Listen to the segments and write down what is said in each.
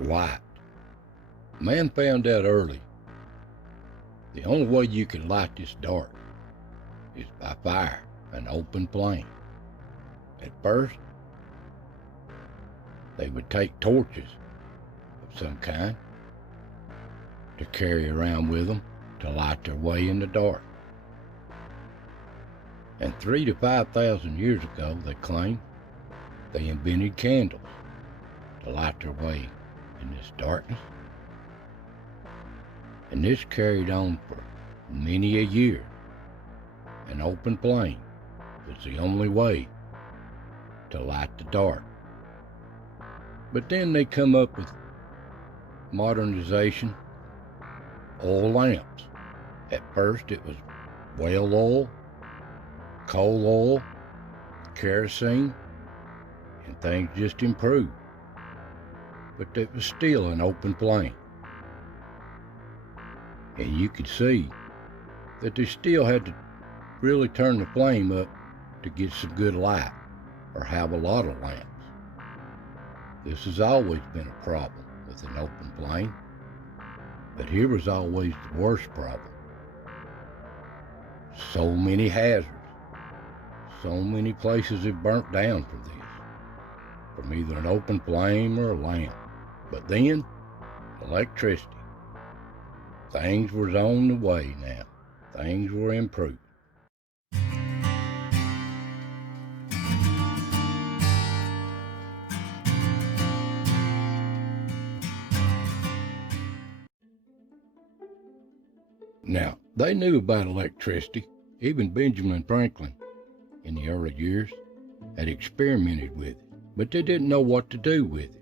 Light. Man found out early the only way you can light this dark is by fire, an open flame. At first, they would take torches of some kind to carry around with them to light their way in the dark. And 3,000 to 5,000 years ago, they claim, they invented candles to light their way in this darkness. And this carried on for many a year. An open flame was the only way to light the dark. But then they come up with modernization, oil lamps. At first it was whale oil, coal oil, kerosene, and things just improved. But it was still an open flame. And you could see that they still had to really turn the flame up to get some good light or have a lot of lamps. This has always been a problem with an open flame, but here was always the worst problem. So many hazards, so many places have burnt down from this, from either an open flame or a lamp. But then, electricity. Things were on the way now. Things were improving. Now, they knew about electricity. Even Benjamin Franklin, in the early years, had experimented with it, but they didn't know what to do with it.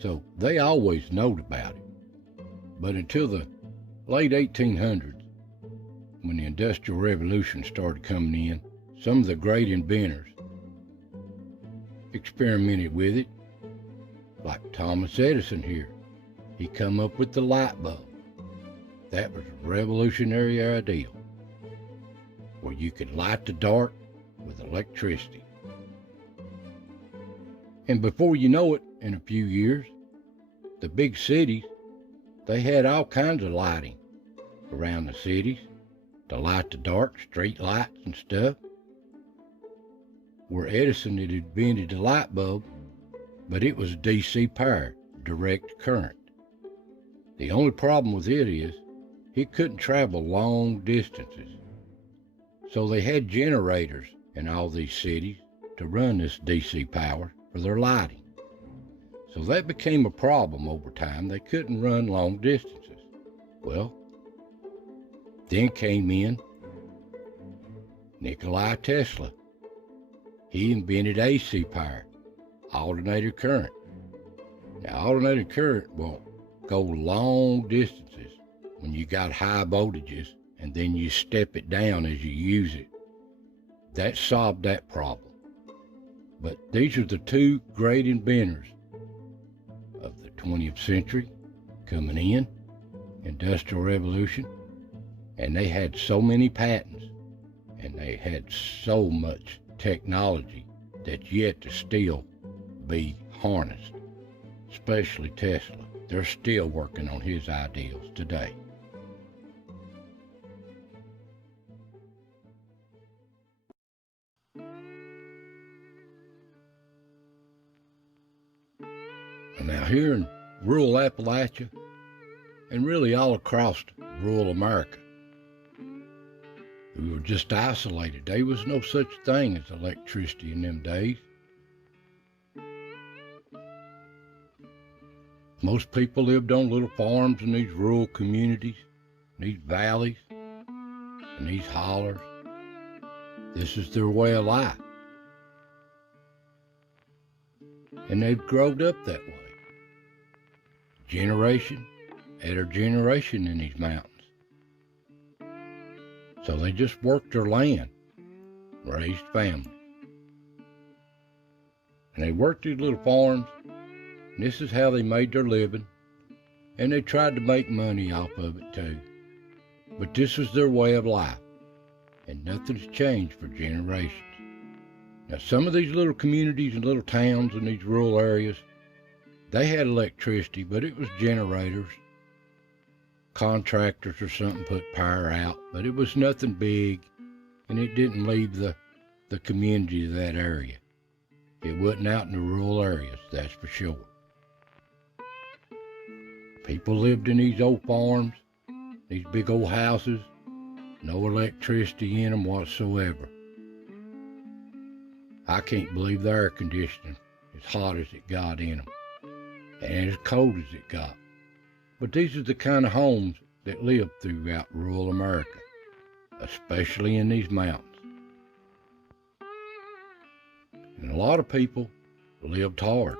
So they always knowed about it. But until the late 1800s, when the Industrial Revolution started coming in, some of the great inventors experimented with it, like Thomas Edison here. He come up with the light bulb. That was a revolutionary idea, where you could light the dark with electricity. And before you know it, in a few years, the big cities, they had all kinds of lighting around the cities to light the dark, street lights and stuff. Where Edison had invented the light bulb, but it was DC power, direct current. The only problem with it is it couldn't travel long distances. So they had generators in all these cities to run this DC power for their lighting. So that became a problem over time. They couldn't run long distances. Well, then came in Nikola Tesla. He invented AC power, alternating current. Now, alternating current will go long distances when you got high voltages, and then you step it down as you use it. That solved that problem. But these are the two great inventors of the 20th century coming in, Industrial Revolution, and they had so many patents, and they had so much technology that's yet to still be harnessed, especially Tesla. They're still working on his ideals today. Now here in rural Appalachia, and really all across rural America, we were just isolated. There was no such thing as electricity in them days. Most people lived on little farms in these rural communities, these valleys, and these hollers. This is their way of life. And they've grown up that way. Generation after generation in these mountains. So they just worked their land, raised families. And they worked these little farms, and this is how they made their living. And they tried to make money off of it too. But this was their way of life, and nothing's changed for generations. Now some of these little communities and little towns in these rural areas, They had electricity, but it was generators. Contractors or something put power out, but it was nothing big, and it didn't leave the community of that area. It wasn't out in the rural areas, that's for sure. People lived in these old farms, these big old houses, no electricity in them whatsoever. I can't believe the air conditioning, as hot as it got in them, and as cold as it got. But these are the kind of homes that live throughout rural America, especially in these mountains. And a lot of people lived hard,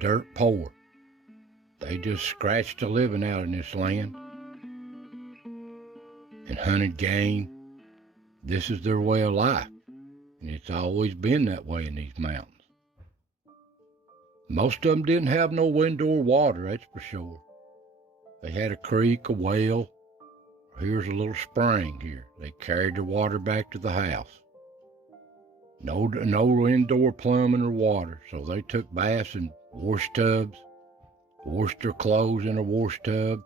dirt poor. They just scratched a living out in this land and hunted game. This is their way of life, and it's always been that way in these mountains. Most of them didn't have no indoor water, that's for sure. They had a creek, a well, or here's a little spring here. They carried the water back to the house. No indoor plumbing or water, so they took baths in wash tubs, washed their clothes in a wash tub.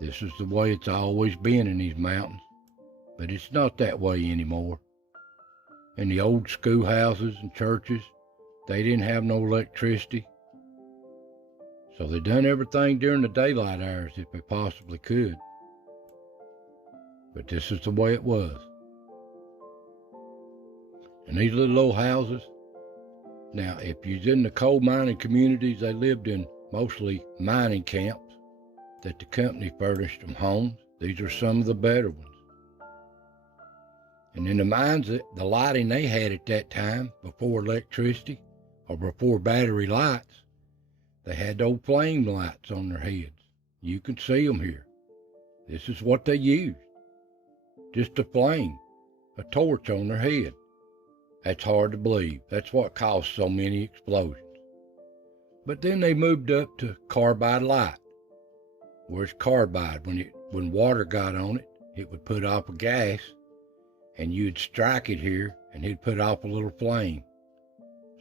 This is the way it's always been in these mountains, but it's not that way anymore. In the old schoolhouses and churches, they didn't have no electricity, so they done everything during the daylight hours if they possibly could. But this is the way it was. And these little old houses, now if you're in the coal mining communities, they lived in mostly mining camps that the company furnished them homes. These are some of the better ones. And in the mines, the lighting they had at that time, before electricity or before battery lights, they had old flame lights on their heads. You can see them here. This is what they used. Just a flame, a torch on their head. That's hard to believe. That's what caused so many explosions. But then they moved up to carbide light, where it's carbide. When water got on it, it would put off a gas, and you'd strike it here, and it'd put off a little flame.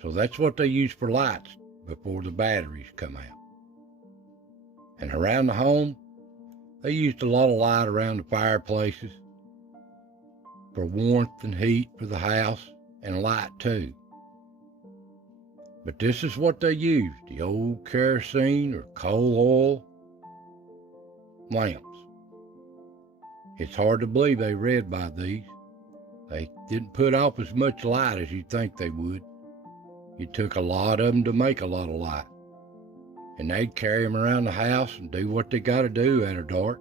So that's what they used for lights before the batteries come out. And around the home, they used a lot of light around the fireplaces for warmth and heat for the house, and light too. But this is what they used, the old kerosene or coal oil lamps. It's hard to believe they read by these. They didn't put off as much light as you'd think they would. It took a lot of them to make a lot of light. And they'd carry them around the house and do what they got to do after dark.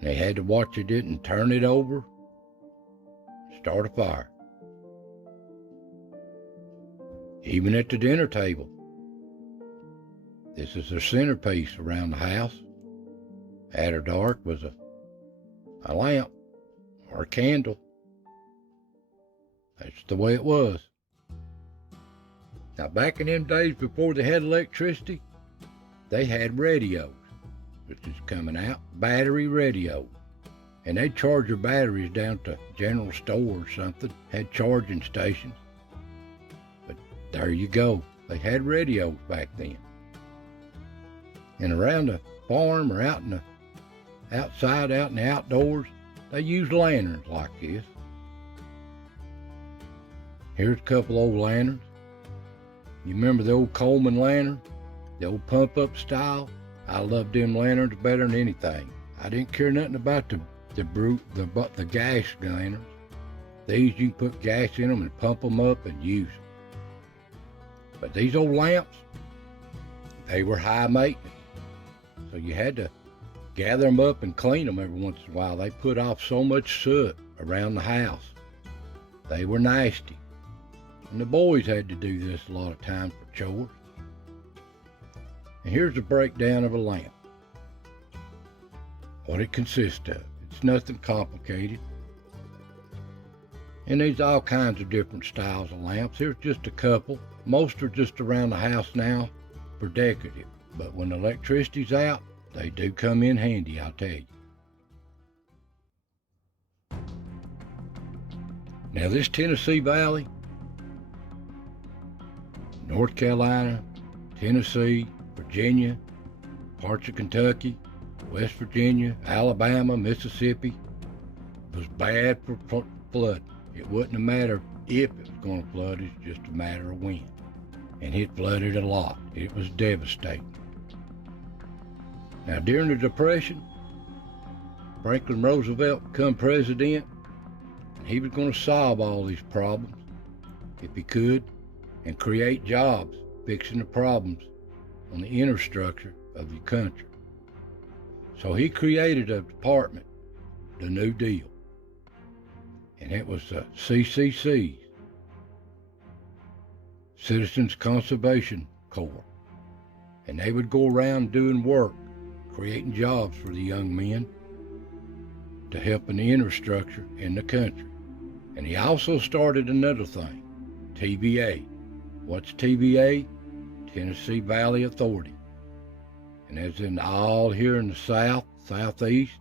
They had to watch it didn't turn it over, start a fire. Even at the dinner table. This is their centerpiece around the house. After dark was a lamp or a candle. That's the way it was. Now back in them days before they had electricity, they had radios, which is coming out, battery radio. And they'd charge their batteries down to general store or something, had charging stations. But there you go, they had radios back then. And around the farm or out in the outdoors, they used lanterns like this. Here's a couple old lanterns. You remember the old Coleman lantern? The old pump-up style? I loved them lanterns better than anything. I didn't care nothing about the gas lanterns. These, you can put gas in them and pump them up and use them. But these old lamps, they were high maintenance. So you had to gather them up and clean them every once in a while. They put off so much soot around the house. They were nasty. And the boys had to do this a lot of times for chores. And here's a breakdown of a lamp. What it consists of. It's nothing complicated. And there's all kinds of different styles of lamps. Here's just a couple. Most are just around the house now for decorative. But when electricity's out, they do come in handy, I'll tell you. Now this Tennessee Valley, North Carolina, Tennessee, Virginia, parts of Kentucky, West Virginia, Alabama, Mississippi. It was bad for flooding. It wasn't a matter if it was going to flood, it's just a matter of when. And it flooded a lot. It was devastating. Now, during the Depression, Franklin Roosevelt became president, and he was going to solve all these problems if he could and create jobs fixing the problems on the infrastructure of the country. So he created a department, the New Deal, and it was the CCC, Citizens Conservation Corps, and they would go around doing work, creating jobs for the young men to help in the infrastructure in the country. And he also started another thing, TVA. What's TVA? Tennessee Valley Authority. And as in all here in the South, Southeast,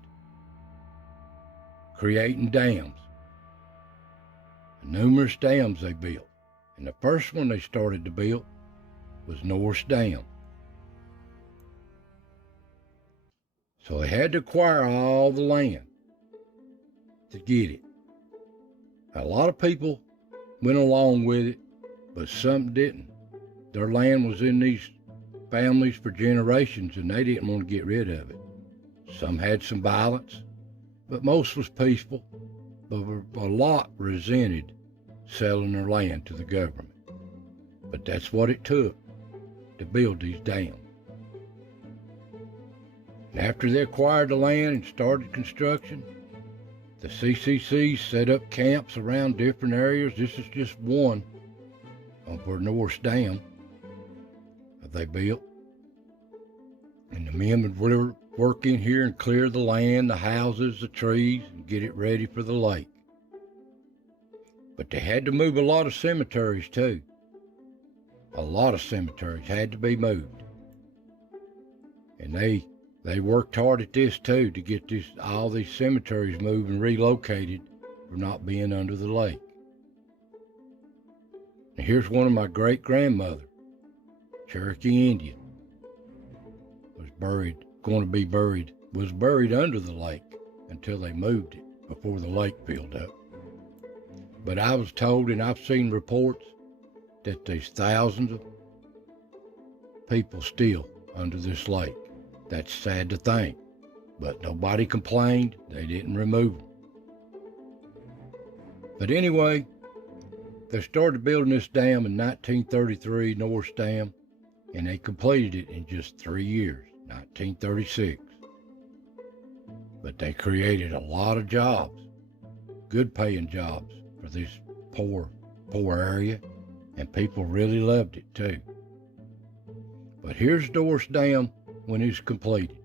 creating dams. Numerous dams they built. And the first one they started to build was Norris Dam. So they had to acquire all the land to get it. A lot of people went along with it, but some didn't. Their land was in these families for generations, and they didn't want to get rid of it. Some had some violence, but most was peaceful. But a lot resented selling their land to the government. But that's what it took to build these dams. And after they acquired the land and started construction, the CCC set up camps around different areas. This is just one over Norris Dam that they built. And the men would work in here and clear the land, the houses, the trees, and get it ready for the lake. But they had to move a lot of cemeteries too. A lot of cemeteries had to be moved. And they worked hard at this too, to get all these cemeteries moved and relocated for not being under the lake. And here's one of my great-grandmother, Cherokee Indian, was buried under the lake until they moved it before the lake filled up. But I was told, and I've seen reports, that there's thousands of people still under this lake. That's sad to think, but nobody complained. They didn't remove them. But anyway, they started building this dam in 1933, Norris Dam, and they completed it in just 3 years, 1936. But they created a lot of jobs, good paying jobs for this poor area, and people really loved it too. But here's Norris Dam when it was completed,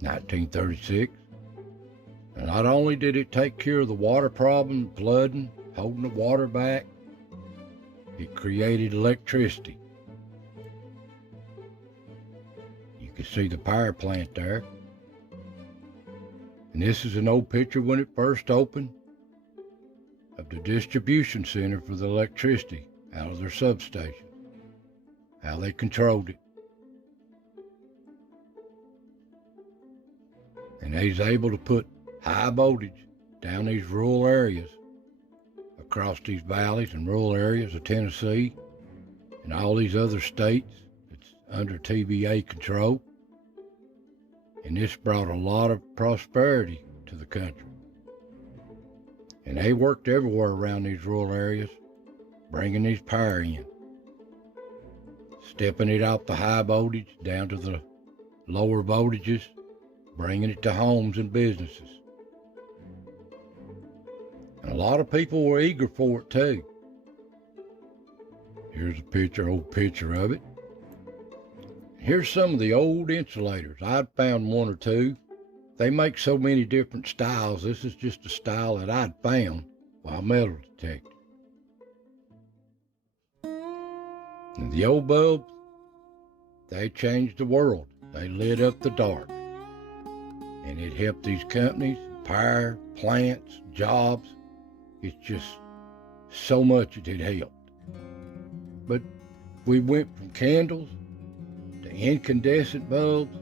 1936. And not only did it take care of the water problem, flooding, holding the water back, it created electricity. You can see the power plant there. And this is an old picture when it first opened of the distribution center for the electricity out of their substation, how they controlled it. And they was able to put high voltage down these rural areas, across these valleys and rural areas of Tennessee and all these other states that's under TVA control. And this brought a lot of prosperity to the country. And they worked everywhere around these rural areas, bringing these power in, stepping it out the high voltage down to the lower voltages, bringing it to homes and businesses. And a lot of people were eager for it too. Here's a old picture of it. Here's some of the old insulators. I'd found one or two. They make so many different styles. This is just a style that I'd found while metal detecting. And the old bulbs, they changed the world. They lit up the dark. And it helped these companies, power, plants, jobs. It's just so much it had helped. But we went from candles to incandescent bulbs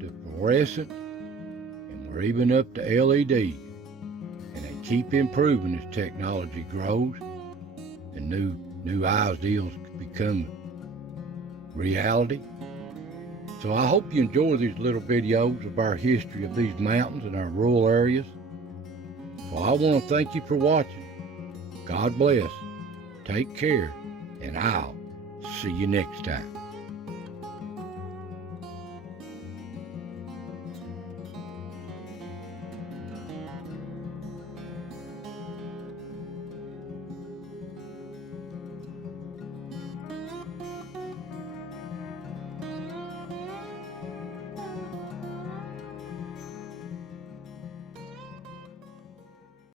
to fluorescent, and we're even up to LED. And they keep improving as technology grows and new ideals become reality. So I hope you enjoy these little videos of our history of these mountains and our rural areas. So I want to thank you for watching. God bless, take care, and I'll see you next time.